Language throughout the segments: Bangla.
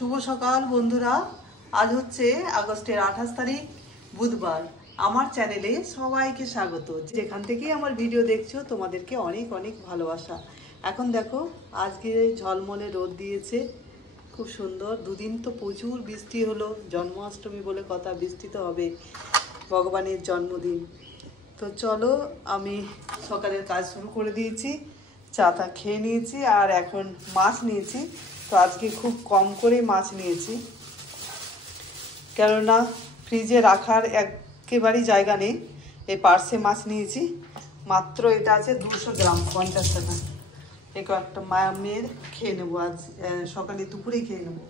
শুভ সকাল বন্ধুরা। আজ হচ্ছে আগস্টের 28 তারিখ বুধবার। আমার চ্যানেলে সবাইকে স্বাগত। যেখান থেকেই আমার ভিডিও দেখছো তোমাদেরকে অনেক অনেক ভালোবাসা। এখন দেখো আজকে ঝলমলে রোদ দিয়েছে, খুব সুন্দর। দুদিন তো প্রচুর বৃষ্টি হলো, জন্মাষ্টমী বলে কথা, বৃষ্টি তো হবে, ভগবানের জন্মদিন। তো চলো, আমি সকালের কাজ শুরু করে দিয়েছি, চা টা খেয়ে নিয়েছি, আর এখন মাছ নিয়েছি। তো আজকে খুব কম করে মাছ নিয়েছি, কেননা ফ্রিজে রাখার একেবারেই জায়গা নেই। এই পার্সে মাছ নিয়েছি, মাত্র এটা আছে 200 গ্রাম, 50 টাকা। এই কয়েকটা মেয়ের খেয়ে নেবো, আজ সকালে দুপুরেই খেয়ে নেবো।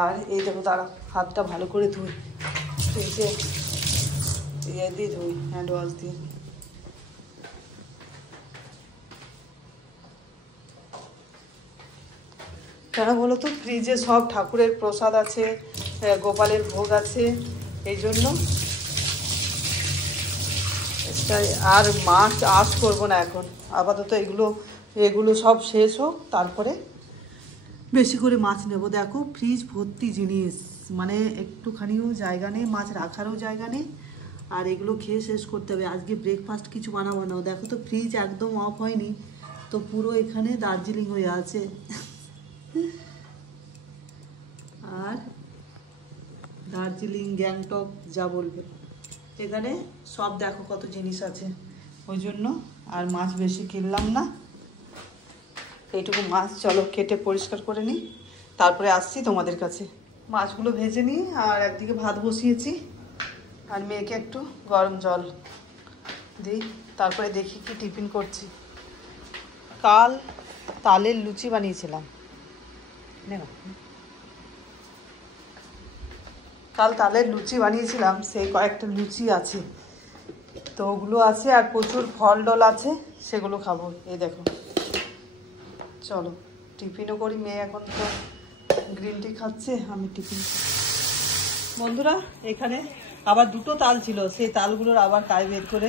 আর এই দেখো, তারা হাতটা ভালো করে ধুই, ফ্রিজে ইয়ে দিয়ে ধুই, হ্যান্ড ওয়াশ দিয়ে। কেন বলো তো, ফ্রিজে সব ঠাকুরের প্রসাদ আছে, গোপালের ভোগ আছে, এই জন্য। আর মাছ আঁচ করবো না এখন, আপাতত এগুলো সব শেষ হোক, তারপরে বেশি করে মাছ নেব। দেখো ফ্রিজ ভর্তি জিনিস, মানে একটুখানিও জায়গা নেই, মাছ রাখারও জায়গা নেই। আর এগুলো খেয়ে শেষ করতে হবে। আজকে ব্রেকফাস্ট কিছু বানাবো না। দেখো তো ফ্রিজ একদম অফ হয়নি, তো পুরো এখানে দার্জিলিং হয়ে আছে। আর দার্জিলিং, গ্যাংটক যা বলবে, এখানে সব দেখো কত জিনিস আছে। ওই জন্য আর মাছ বেশি কিনলাম না। এইটুকু মাছ চলো কেটে পরিষ্কার করে নিই, তারপরে আসছি তোমাদের কাছে। মাছগুলো ভেজে নিই, আর একদিকে ভাত বসিয়েছি, আর মেয়েকে একটু গরম জল দিই, তারপরে দেখি কি টিফিন করছি। কাল তালের লুচি বানিয়েছিলাম, সেই কয়েকটা লুচি আছে, তো ওগুলো আছে, আর প্রচুর ফল ডল আছে, সেগুলো খাবো। এই দেখো, চলো টিফিনও করি। মেয়ে এখন তো গ্রিন টি খাচ্ছে, আমি টিফিন। বন্ধুরা, এখানে আবার দুটো তাল ছিল, সেই তালগুলোর আবার কায় বের করে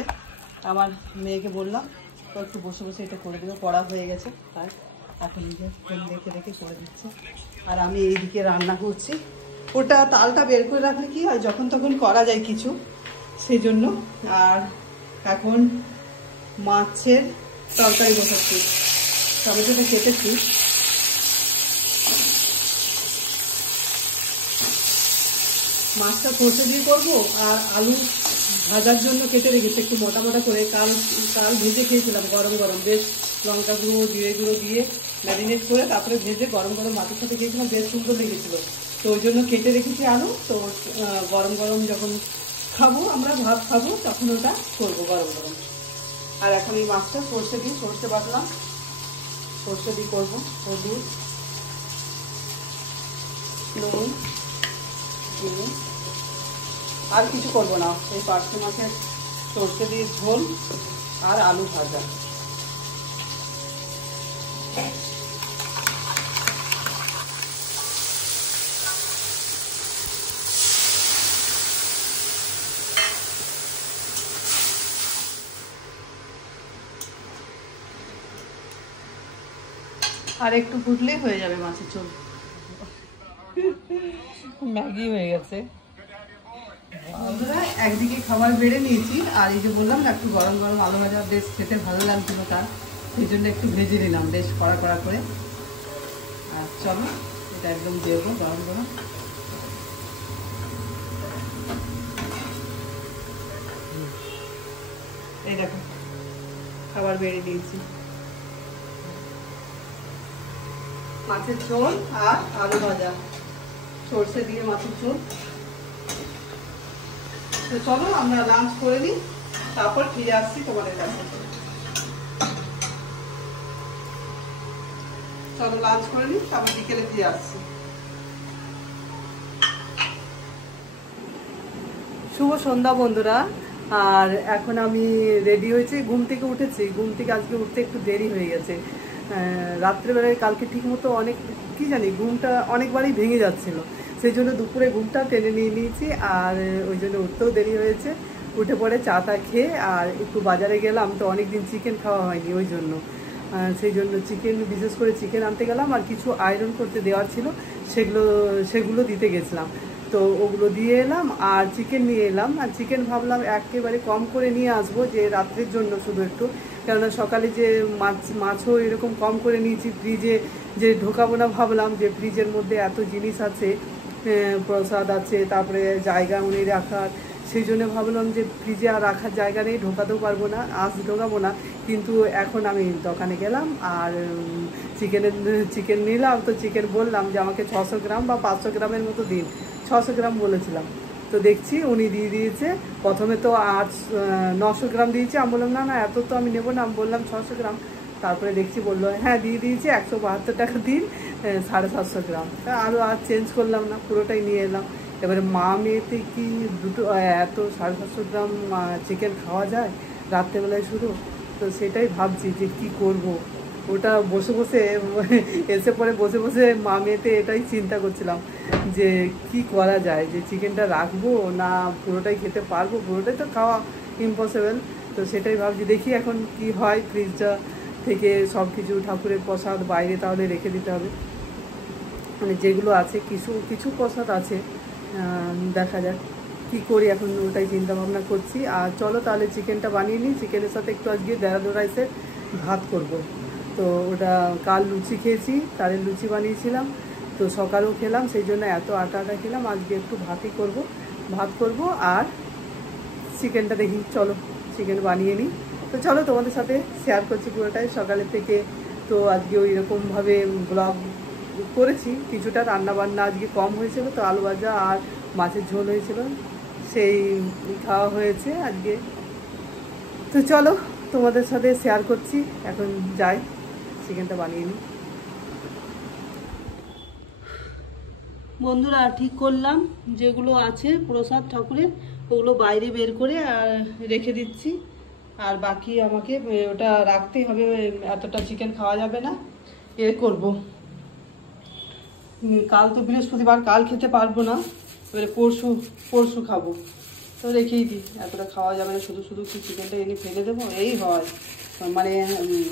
আমার মেয়েকে বললাম তো একটু বসে বসে এটা করে দেবে, পড়া হয়ে গেছে, তাই এখন নিজে ফোন দেখে দেখে করে দিচ্ছে। আর আমি এইদিকে রান্না করছি। ওটা তালটা বের করে রাখলে কি হয়, যখন তখন করা যায় কিছু, সেই জন্য। আর এখন মাছের তরকারি বসাচ্ছি, টমেটোটা কেটেছি। মাছটা কষে দিয়ে করবো, আর আলু ভাজার জন্য কেটে রেখেছি একটু মোটা মোটা করে। কাল ভেজে খেয়েছিলাম গরম গরম, বেশ লঙ্কা গুঁড়ো জিরে গুঁড়ো দিয়ে ম্যারিনেট করে, তারপরে ভেজে গরম গরম ভাতের সাথে খেয়েছিলাম, বেশ সুন্দর লেগেছিল। তো ওই জন্য কেটে রেখেছি আলু। তো গরম গরম যখন খাবো, আমরা ভাত খাবো, তখন ওটা করবো গরম গরম। আর এখন এই মাছটা সর্ষে বাটলাম, সর্ষে দিয়ে করবো। হলুদ, নুন, জিরে, আর কিছু করবো না। এই পার্সে মাছের সর্ষে দিয়ে ঝোল আর আলু ভাজা। আর একটু ফুটলেই হয়ে যাবে মাছের ঝোল। ম্যাগি হয়ে গেছে। একদিকে খাবার বেড়ে নিয়েছি, আর এই যে বললাম না, একটু গরম গরম আলু ভাজা বেশ খেতে ভালো লাগছিল, তার সেই জন্য একটু ভেজে নিলাম বেশ কড়া কড়া করে। আর চলো এটা একদম দেবো গরম গরম। এই দেখো খাবার বেড়ে নিয়েছি, মাছের ঝোল আর আলু ভাজা, সর্ষে দিয়ে মাছের ঝোল। তো চলো আমরা লাঞ্চ করে নিই, তারপর ফিরে আসছি তোমাদের কাছে। চলো লাঞ্চ করে নিই, তারপর বিকেলে ফিরে আসছি। শুভ সন্ধ্যা বন্ধুরা। আর এখন আমি রেডি হয়েছি, ঘুম থেকে উঠেছি। ঘুম থেকে আজকে উঠতে একটু দেরি হয়ে গেছে। রাত্রেবেলায় কালকে ঠিক মতো কি জানি ঘুমটা অনেকবারই ভেঙে যাচ্ছিল, সেই জন্য দুপুরে ঘুমটা টেনে নিয়ে নিয়েছি, আর ওই জন্য উঠতেও দেরি হয়েছে। উঠে পরে চা টা খেয়ে আর একটু বাজারে গেলাম, তো অনেকদিন চিকেন খাওয়া হয়নি, ওই জন্য। সেই জন্য চিকেন, বিশেষ করে চিকেন আনতে গেলাম, আর কিছু আয়রন করতে দেওয়ার ছিল সেগুলো দিতে গেছিলাম। তো ওগুলো দিয়ে এলাম আর চিকেন নিয়ে এলাম। আর চিকেন ভাবলাম একেবারে কম করে নিয়ে আসবো, যে রাত্রের জন্য শুধু একটু, কেননা সকালে যে মাছও এরকম কম করে নিয়েছি, ফ্রিজে যে ঢোকাবো না, ভাবলাম যে ফ্রিজের মধ্যে এত জিনিস আছে, প্রসাদ আছে, তারপরে জায়গা উনি রাখার, সেই জন্য ভাবলাম যে ফ্রিজে আর রাখার জায়গা নেই, ঢোকাতেও পারবো না, আজ ঢোকাবো না। কিন্তু এখন আমি দোকানে গেলাম আর চিকেন নিলাম। তো চিকেন বললাম যে আমাকে 600 গ্রাম বা 500 গ্রামের মতো দিন, 600 গ্রাম বলেছিলাম। তো দেখছি উনি দিয়ে দিয়েছে, প্রথমে তো 900 গ্রাম দিয়েছে। আমি বললাম না এত তো আমি নেবো না, আমি বললাম 600 গ্রাম। তারপরে দেখছি বললো হ্যাঁ দিয়ে দিয়েছে, 172 টাকা দিন, 750 গ্রাম। তা আরও আর চেঞ্জ করলাম না, পুরোটাই নিয়ে এলাম। এবারে মা মেয়েতে কি দুটো এত 750 গ্রাম চিকেন খাওয়া যায় রাত্রেবেলায় শুধু? তো সেটাই ভাবছি যে কি করব। ওটা বসে বসে এসে পরে বসে বসে মা মেয়েতে এটাই চিন্তা করছিলাম যে কি করা যায়, যে চিকেনটা রাখবো না পুরোটাই খেতে পারবো, পুরোটাই তো খাওয়া ইম্পসিবল। তো সেটাই ভাবছি, দেখি এখন কি হয়। ফ্রিজটা থেকে সব কিছু ঠাকুরের প্রসাদ বাইরে তাহলে রেখে দিতে হবে, মানে যেগুলো আছে কিছু কিছু প্রসাদ আছে, দেখা যাক কী করি এখন, ওটাই চিন্তা ভাবনা করছি। আর চলো তাহলে চিকেনটা বানিয়ে নিই। চিকেনের সাথে একটু আজকে দেরাদুন রাইসের ভাত করব। তো ওটা কাল লুচি খেয়েছি, তারের লুচি বানিয়েছিলাম, তো সকালেও খেলাম, সেই জন্য এত আটা খেলাম। আজকে একটু ভাত করব আর চিকেনটা দেখি, চলো চিকেন বানিয়ে নিই। তো চলো তোমাদের সাথে শেয়ার করছি পুরোটাই সকালের থেকে। তো আজকে ওই রকমভাবে ব্লগ করেছি, কিছুটা রান্নাবান্না আজকে কম হয়েছিল, তো আলু ভাজা আর মাছের ঝোল হয়েছিল, সেই খাওয়া হয়েছে আজকে। তো চলো তোমাদের সাথে শেয়ার করছি, এখন যাই চিকেনটা বানিয়ে নিই। বন্ধুরা ঠিক করলাম, যেগুলো আছে প্রসাদ ঠাকুরের ওগুলো বাইরে বের করে আর রেখে দিচ্ছি। আর বাকি আমাকে ওটা রাখতেই হবে, এতটা চিকেন খাওয়া যাবে না। করব, কাল তো বৃহস্পতিবার, কাল খেতে পারবো না, এবারে পরশু খাবো। তো রেখেই দিই, এতটা খাওয়া যাবে না, শুধু শুধু কি চিকেনটা এনে ফেলে দেবো, এই হয় মানে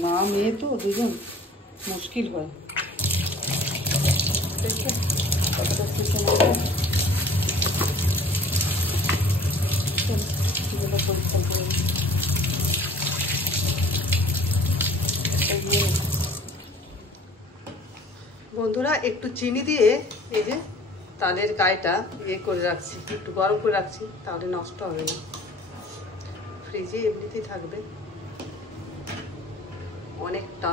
মা মেয়ে তো দুজন, মুশকিল হয়। কতটা চিকেন আছে, চিকেনটা পরিষ্কার করে বন্ধুরা একটু চিনি দিয়ে এই যে তালের গায়েটা করে রাখছি, একটু গরম করে রাখছি, তাহলে নষ্ট হবে না, ফ্রিজে এমনিতেই থাকবে। অনেকটা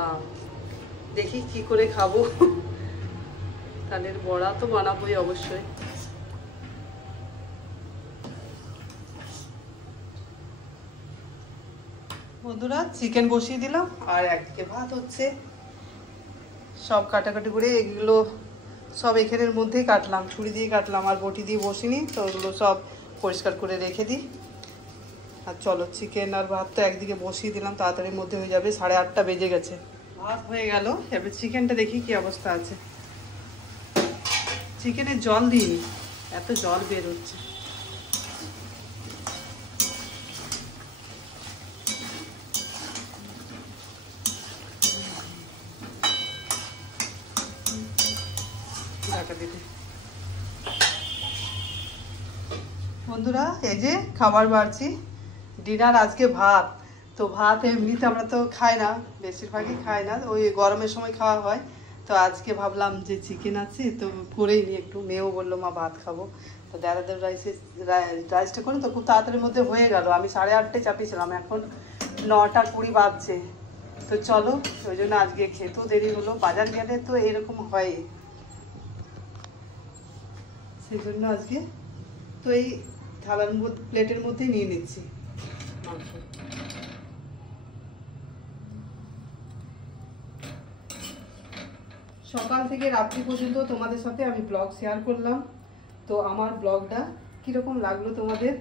দেখি কি করে খাবো, তালের বড়া তো বানাবোই অবশ্যই। বন্ধুরা চিকেন বসিয়ে দিলাম আর একদিকে ভাত হচ্ছে। সব কাটাকাটি করে এগুলো সব এখানের মধ্যেই কাটলাম, ছুরি দিয়ে কাটলাম, আর বটি দিয়ে বসিনি, তো ওগুলো সব পরিষ্কার করে রেখে দিই। আর চলো চিকেন আর ভাত তো একদিকে বসিয়ে দিলাম, তাড়াতাড়ির মধ্যে হয়ে যাবে, 8:30 বেজে গেছে। ভাত হয়ে গেল, এবার চিকেনটা দেখি কি অবস্থা আছে। চিকেনে জল দিইনি, এত জল বের হচ্ছে। বন্ধুরা এই যে খাবার বাড়ছি, ডিনার আজকে ভাত। তো ভাত এমনিতে আমরা তো খাই না, বেশিরভাগই খাই না, ওই গরমের সময় খাওয়া হয়। তো আজকে ভাবলাম যে চিকেন আছে তো করেই নিই একটু, মেয়েও বললো মা ভাত খাবো। তো দেরাদুন রাইসটা করে তো খুব তাড়াতাড়ির মধ্যে হয়ে গেল। আমি 8:30 চাপিয়েছিলাম, এখন 9:20 বাজছে। তো চলো ওই জন্য আজকে খেতেও দেরি হলো, বাজার গেলে তো এরকম হয়, সেই জন্য আজকে তো এই থালার মধ্যে প্লেটের মধ্যেই নিয়ে নিচ্ছি মাংস। সকাল থেকে রাত্রি পর্যন্ত তোমাদের সাথে আমি ব্লগ শেয়ার করলাম। তো আমার ব্লগটা কীরকম লাগলো তোমাদের,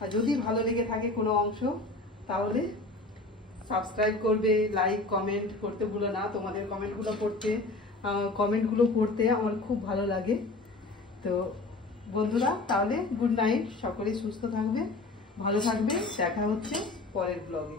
আর যদি ভালো লেগে থাকে কোনো অংশ তাহলে সাবস্ক্রাইব করবে, লাইক কমেন্ট করতে ভুলো না। তোমাদের কমেন্টগুলো পড়তে আমার খুব ভালো লাগে। তো বন্ধুরা তাহলে গুড নাইট, সকলেই সুস্থ থাকবে, ভালো থাকবে, দেখা হচ্ছে পরের ব্লগে।